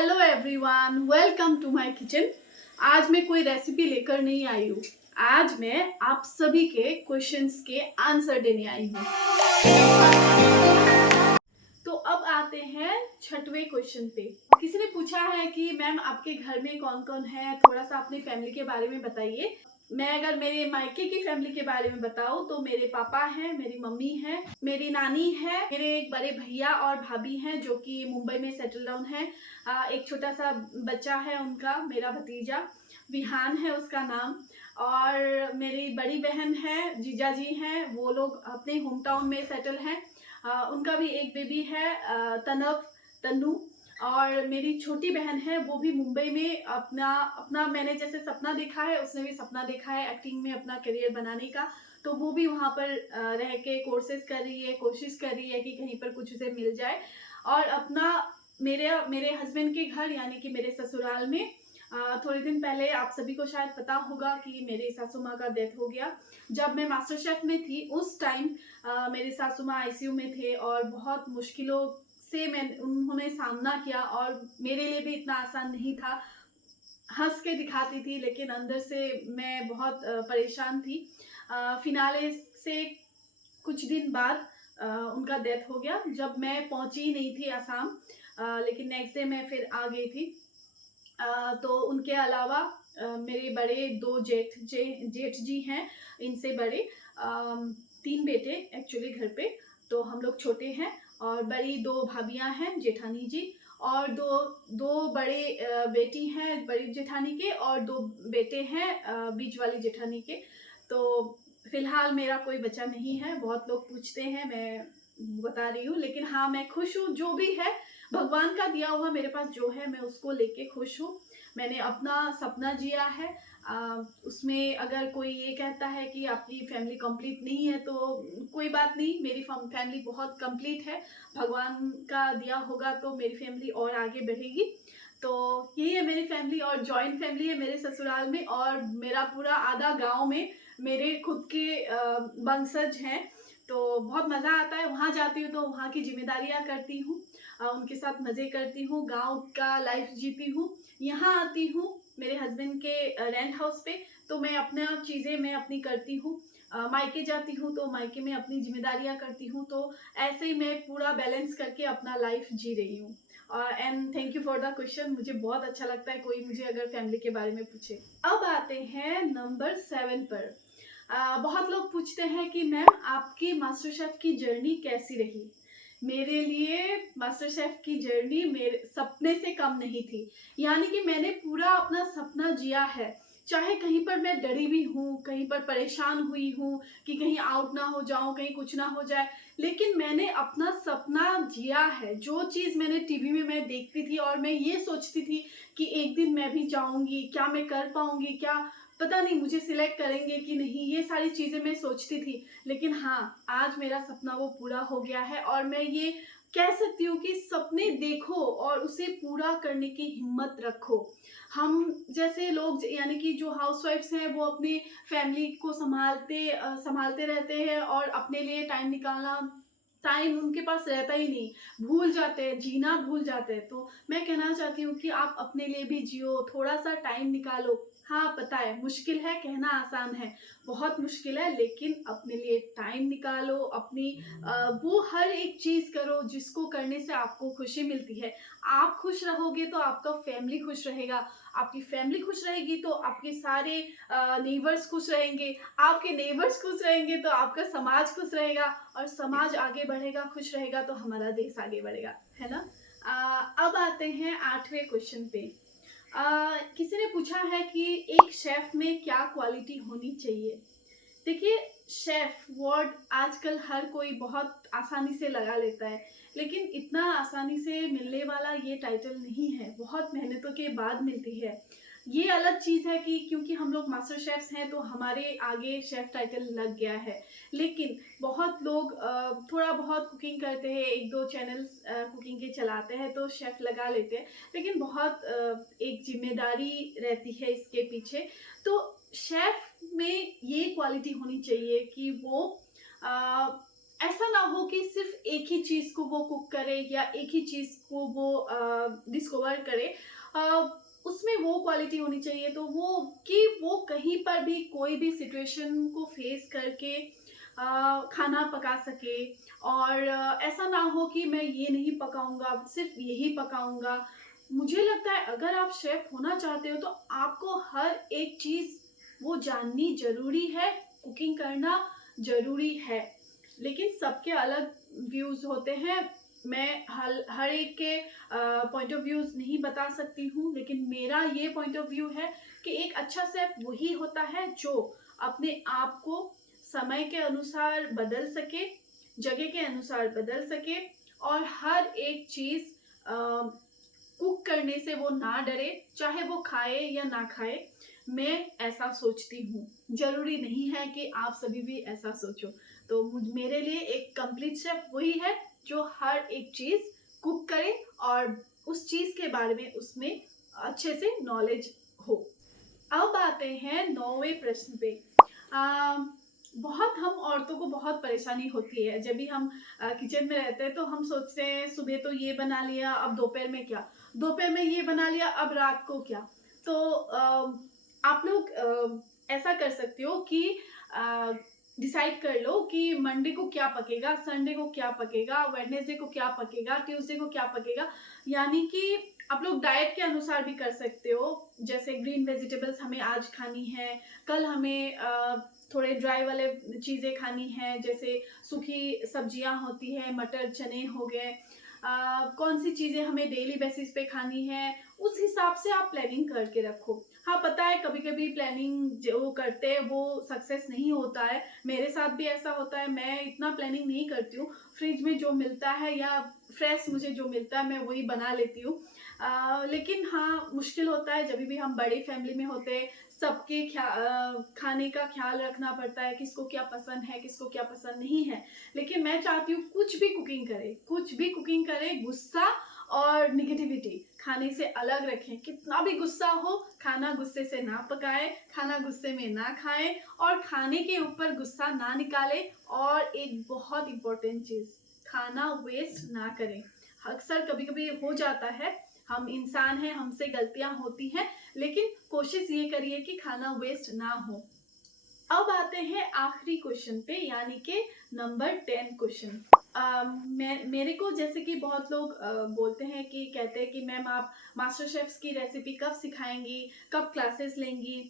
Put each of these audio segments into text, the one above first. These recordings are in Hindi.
Hello everyone, welcome to my kitchen. आज मैं कोई रेसिपी लेकर नहीं आई हूँ। आज मैं आप सभी के क्वेश्चंस के आंसर देने आई हूँ। तो अब आते हैं छठवें क्वेश्चन पे। किसी ने पूछा है कि मैम आपके घर में कौन कौन है, थोड़ा सा अपनी फैमिली के बारे में बताइए। मैं अगर मेरे मायके की फैमिली के बारे में बताऊं तो मेरे पापा हैं, मेरी मम्मी है, मेरी नानी है, मेरे एक बड़े भैया और भाभी हैं जो कि मुंबई में सेटल डाउन है। एक छोटा सा बच्चा है उनका, मेरा भतीजा विहान है उसका नाम। और मेरी बड़ी बहन है, जीजा जी हैं, वो लोग अपने होम टाउन में सेटल हैं। उनका भी एक बेबी है, तनु। और मेरी छोटी बहन है, वो भी मुंबई में अपना अपना मैंने जैसे सपना देखा है, उसने भी सपना देखा है एक्टिंग में अपना करियर बनाने का। तो वो भी वहाँ पर रह के कोर्सेज कर रही है, कोशिश कर रही है कि कहीं पर कुछ उसे मिल जाए। और अपना मेरे हस्बैंड के घर यानी कि मेरे ससुराल में थोड़े दिन पहले आप सभी को शायद पता होगा कि मेरी सासू माँ का डेथ हो गया। जब मैं मास्टर शेफ में थी उस टाइम मेरे सासू माँ आईसीयू में थे और बहुत मुश्किलों से उन्होंने सामना किया और मेरे लिए भी इतना आसान नहीं था। हंस के दिखाती थी लेकिन अंदर से मैं बहुत परेशान थी। फिनाले से कुछ दिन बाद उनका डेथ हो गया जब मैं पहुंची ही नहीं थी आसाम। लेकिन नेक्स्ट डे मैं फिर आ गई थी। तो उनके अलावा मेरे बड़े दो जेठ जी हैं, इनसे बड़े तीन बेटे एक्चुअली घर पे। तो हम लोग छोटे हैं और बड़ी दो भाभियां हैं जेठानी जी, और दो दो बड़े बेटी हैं बड़ी जेठानी के, और दो बेटे हैं बीच वाली जेठानी के। तो फिलहाल मेरा कोई बच्चा नहीं है। बहुत लोग पूछते हैं, मैं बता रही हूँ, लेकिन हाँ मैं खुश हूँ। जो भी है भगवान का दिया हुआ मेरे पास जो है मैं उसको लेके खुश हूँ। मैंने अपना सपना जिया है। उसमें अगर कोई ये कहता है कि आपकी फैमिली कंप्लीट नहीं है तो कोई बात नहीं, मेरी फैमिली बहुत कंप्लीट है। भगवान का दिया होगा तो मेरी फैमिली और आगे बढ़ेगी। तो यही है मेरी फैमिली, और जॉइंट फैमिली है मेरे ससुराल में, और मेरा पूरा आधा गांव में मेरे खुद के वंशज हैं। तो बहुत मज़ा आता है, वहाँ जाती हूँ तो वहाँ की जिम्मेदारियाँ करती हूँ, उनके साथ मज़े करती हूँ, गांव का लाइफ जीती हूँ। यहाँ आती हूँ मेरे हस्बैंड के रेंट हाउस पे, तो मैं अपना चीज़ें मैं अपनी करती हूँ। मायके जाती हूँ तो मायके में अपनी जिम्मेदारियाँ करती हूँ। तो ऐसे ही मैं पूरा बैलेंस करके अपना लाइफ जी रही हूँ। And thank you for the question. मुझे बहुत अच्छा लगता है कोई मुझे अगर फैमिली के बारे में पूछे। अब आते हैं नंबर 7 पर। बहुत लोग पूछते हैं कि मैम आपकी मास्टर शेफ की जर्नी कैसी रही। मेरे लिए मास्टर शेफ की जर्नी मेरे सपने से कम नहीं थी। यानी कि मैंने पूरा अपना सपना जिया है। चाहे कहीं पर मैं डरी भी हूँ, कहीं पर परेशान हुई हूँ कि कहीं आउट ना हो जाऊँ, कहीं कुछ ना हो जाए, लेकिन मैंने अपना सपना जिया है। जो चीज़ मैंने टीवी में मैं देखती थी और मैं ये सोचती थी कि एक दिन मैं भी जाऊँगी, क्या मैं कर पाऊँगी, क्या पता नहीं मुझे सिलेक्ट करेंगे कि नहीं, ये सारी चीज़ें मैं सोचती थी। लेकिन हाँ, आज मेरा सपना वो पूरा हो गया है और मैं ये कह सकती हूँ कि सपने देखो और उसे पूरा करने की हिम्मत रखो। हम जैसे लोग यानी कि जो हाउसवाइफ्स हैं वो अपनी फैमिली को संभालते रहते हैं और अपने लिए टाइम उनके पास रहता ही नहीं, भूल जाते हैं, जीना भूल जाते हैं। तो मैं कहना चाहती हूँ कि आप अपने लिए भी जियो, थोड़ा सा टाइम निकालो। हाँ पता है मुश्किल है, कहना आसान है, बहुत मुश्किल है, लेकिन अपने लिए टाइम निकालो। अपनी वो हर एक चीज़ करो जिसको करने से आपको खुशी मिलती है। आप खुश रहोगे तो आपका फैमिली खुश रहेगा, आपकी फैमिली खुश रहेगी तो आपके सारे नेबर्स खुश रहेंगे, आपके नेबर्स खुश रहेंगे तो आपका समाज खुश रहेगा, और समाज आगे बढ़ेगा, खुश रहेगा तो हमारा देश आगे बढ़ेगा, है ना। अब आते हैं 8वें क्वेश्चन पे। किसी ने पूछा है कि एक शेफ में क्या क्वालिटी होनी चाहिए। देखिए, शेफ वर्ड आजकल हर कोई बहुत आसानी से लगा लेता है, लेकिन इतना आसानी से मिलने वाला ये टाइटल नहीं है, बहुत मेहनतों के बाद मिलती है। ये अलग चीज़ है कि क्योंकि हम लोग मास्टर शेफ्स हैं तो हमारे आगे शेफ टाइटल लग गया है। लेकिन बहुत लोग थोड़ा बहुत कुकिंग करते हैं, एक दो चैनल्स कुकिंग के चलाते हैं तो शेफ लगा लेते हैं, लेकिन बहुत एक जिम्मेदारी रहती है इसके पीछे। तो शेफ में ये क्वालिटी होनी चाहिए कि वो ऐसा ना हो कि सिर्फ एक ही चीज़ को वो कुक करे या एक ही चीज़ को वो डिस्कवर करे। अ, उसमें वो क्वालिटी होनी चाहिए तो वो कि वो कहीं पर भी कोई भी सिचुएशन को फेस करके खाना पका सके। और ऐसा ना हो कि मैं ये नहीं पकाऊँगा, सिर्फ यही पकाऊँगा। मुझे लगता है अगर आप शेफ़ होना चाहते हो तो आपको हर एक चीज़ वो जाननी ज़रूरी है, कुकिंग करना ज़रूरी है। लेकिन सबके अलग व्यूज़ होते हैं। मैं हर एक के पॉइंट ऑफ व्यूज़ नहीं बता सकती हूँ, लेकिन मेरा ये पॉइंट ऑफ व्यू है कि एक अच्छा शेफ़ वही होता है जो अपने आप को समय के अनुसार बदल सके, जगह के अनुसार बदल सके और हर एक चीज़ कुक करने से वो ना डरे, चाहे वो खाए या ना खाए। मैं ऐसा सोचती हूँ। ज़रूरी नहीं है कि आप सभी भी ऐसा सोचो। तो मेरे लिए एक कंप्लीट शेफ़ वही है जो हर एक चीज़ कुक करे और उस चीज़ के बारे में उसमें अच्छे से नॉलेज हो। अब आते हैं 9वें प्रश्न पे। अ, बहुत हम औरतों को बहुत परेशानी होती है जब भी हम किचन में रहते हैं तो हम सोचते हैं सुबह तो ये बना लिया, अब दोपहर में क्या? दोपहर में ये बना लिया, अब रात को क्या? तो आप लोग ऐसा कर सकते हो कि अ, डिसाइड कर लो कि मंडे को क्या पकेगा, संडे को क्या पकेगा, वेडनेसडे को क्या पकेगा, ट्यूसडे को क्या पकेगा। यानी कि आप लोग डाइट के अनुसार भी कर सकते हो। जैसे ग्रीन वेजिटेबल्स हमें आज खानी है, कल हमें थोड़े ड्राई वाले चीज़ें खानी है, जैसे सूखी सब्जियां होती है, मटर चने हो गए। कौन सी चीज़ें हमें डेली बेसिस पे खानी है, उस हिसाब से आप प्लानिंग करके रखो। हाँ, पता है कभी-कभी प्लानिंग जो करते हैं वो सक्सेस नहीं होता है। मेरे साथ भी ऐसा होता है, मैं इतना प्लानिंग नहीं करती हूँ। फ्रिज में जो मिलता है या फ्रेश मुझे जो मिलता है मैं वही बना लेती हूँ। लेकिन हाँ, मुश्किल होता है जभी भी हम बड़ी फैमिली में होते हैं, सबके खाने का ख़्याल रखना पड़ता है, किसको क्या पसंद है, किसको क्या पसंद नहीं है। लेकिन मैं चाहती हूँ कुछ भी कुकिंग करे, गुस्सा और नेगेटिविटी खाने से अलग रखें। कितना भी गुस्सा हो, खाना गुस्से से ना पकाएँ, खाना गुस्से में ना खाएँ और खाने के ऊपर गुस्सा ना निकालें। और एक बहुत इम्पोर्टेंट चीज़, खाना वेस्ट ना करें। अक्सर कभी-कभी हो जाता है, हम इंसान हैं, हमसे गलतियाँ होती हैं, लेकिन कोशिश ये करिए कि खाना वेस्ट ना हो। अब आते हैं आखिरी क्वेश्चन पे, यानी कि नंबर 10 क्वेश्चन। मेरे को जैसे कि बहुत लोग बोलते हैं कि कहते हैं कि मैम आप मास्टर शेफ्स की रेसिपी कब सिखाएंगी, कब क्लासेस लेंगी?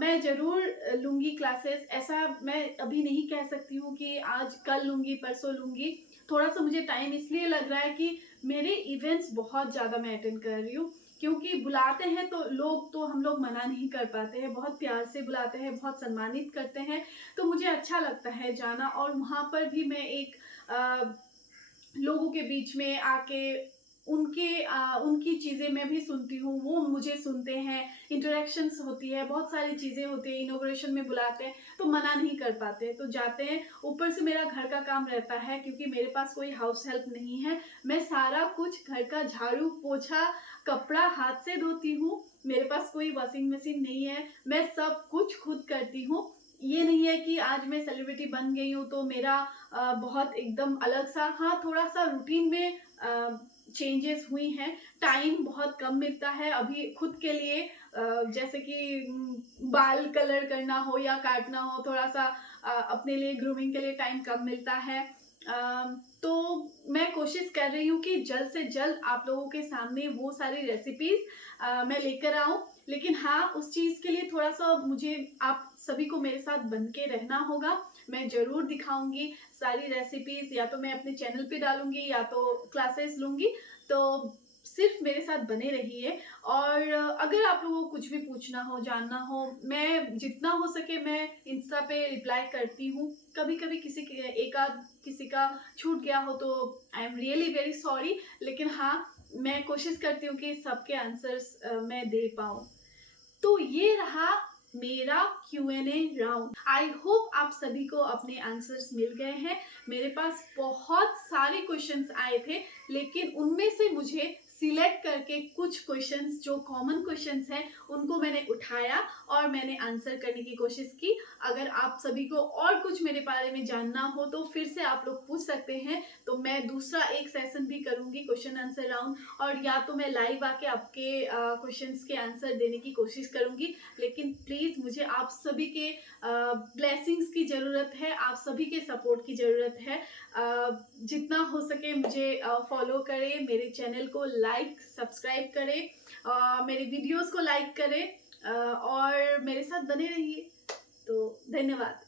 मैं ज़रूर लूँगी क्लासेस। ऐसा मैं अभी नहीं कह सकती हूँ कि आज कल लूँगी, परसों लूँगी। थोड़ा सा मुझे टाइम इसलिए लग रहा है कि मेरे इवेंट्स बहुत ज़्यादा मैं अटेंड कर रही हूँ। क्योंकि बुलाते हैं तो लोग, तो हम लोग मना नहीं कर पाते हैं, बहुत प्यार से बुलाते हैं, बहुत सम्मानित करते हैं, तो मुझे अच्छा लगता है जाना। और वहाँ पर भी मैं एक लोगों के बीच में आके उनकी चीज़ें मैं भी सुनती हूँ, वो मुझे सुनते हैं, इंटरेक्शंस होती है, बहुत सारी चीज़ें होती हैं, इनॉग्रेशन में बुलाते हैं, तो मना नहीं कर पाते, तो जाते हैं। ऊपर से मेरा घर का काम रहता है क्योंकि मेरे पास कोई हाउस हेल्प नहीं है। मैं सारा कुछ घर का झाड़ू, पोछा, कपड़ा हाथ से धोती हूँ, मेरे पास कोई वॉशिंग मशीन नहीं है, मैं सब कुछ खुद करती हूँ। ये नहीं है कि आज मैं सेलिब्रिटी बन गई हूँ तो मेरा बहुत एकदम अलग-सा, हाँ, थोड़ा-सा रूटीन में चेंजेस हुई हैं। टाइम बहुत कम मिलता है अभी खुद के लिए, जैसे कि बाल कलर करना हो या काटना हो, थोड़ा-सा अपने लिए ग्रूमिंग के लिए टाइम कम मिलता है। तो मैं कोशिश कर रही हूँ कि जल्द से जल्द आप लोगों के सामने वो सारी रेसिपीज़ मैं लेकर आऊँ। लेकिन हाँ, उस चीज़ के लिए थोड़ा-सा मुझे आप सभी को मेरे साथ बन के रहना होगा। मैं ज़रूर दिखाऊँगी सारी रेसिपीज़, या तो मैं अपने चैनल पे डालूँगी या तो क्लासेस लूँगी। तो सिर्फ़ मेरे साथ बने रहिए। और अगर आप लोगों को कुछ भी पूछना हो, जानना हो, मैं जितना हो सके मैं इंस्टा पे रिप्लाई करती हूँ। कभी-कभी किसी का छूट गया हो तो I am really very sorry. लेकिन हाँ, मैं कोशिश करती हूँ कि सबके आंसर्स मैं दे पाऊँ। तो ये रहा मेरा Q&A राउंड। आई होप आप सभी को अपने आंसर्स मिल गए हैं। मेरे पास बहुत सारे क्वेश्चंस आए थे, लेकिन उनमें से मुझे सिलेक्ट करके कुछ क्वेश्चंस जो कॉमन क्वेश्चंस हैं उनको मैंने उठाया और मैंने आंसर करने की कोशिश की। अगर आप सभी को और कुछ मेरे बारे में जानना हो तो फिर से आप लोग पूछ सकते हैं, तो मैं दूसरा एक सेशन भी करूँगी क्वेश्चन आंसर राउंड, और या तो मैं लाइव आके आपके क्वेश्चंस के आंसर देने की कोशिश करूँगी। लेकिन प्लीज़ मुझे आप सभी के ब्लेसिंग्स की ज़रूरत है, आप सभी के सपोर्ट की ज़रूरत है। जितना हो सके मुझे फॉलो करें, मेरे चैनल को लाइक सब्सक्राइब करें, मेरे वीडियोस को लाइक करें, और मेरे साथ बने रहिए। तो धन्यवाद।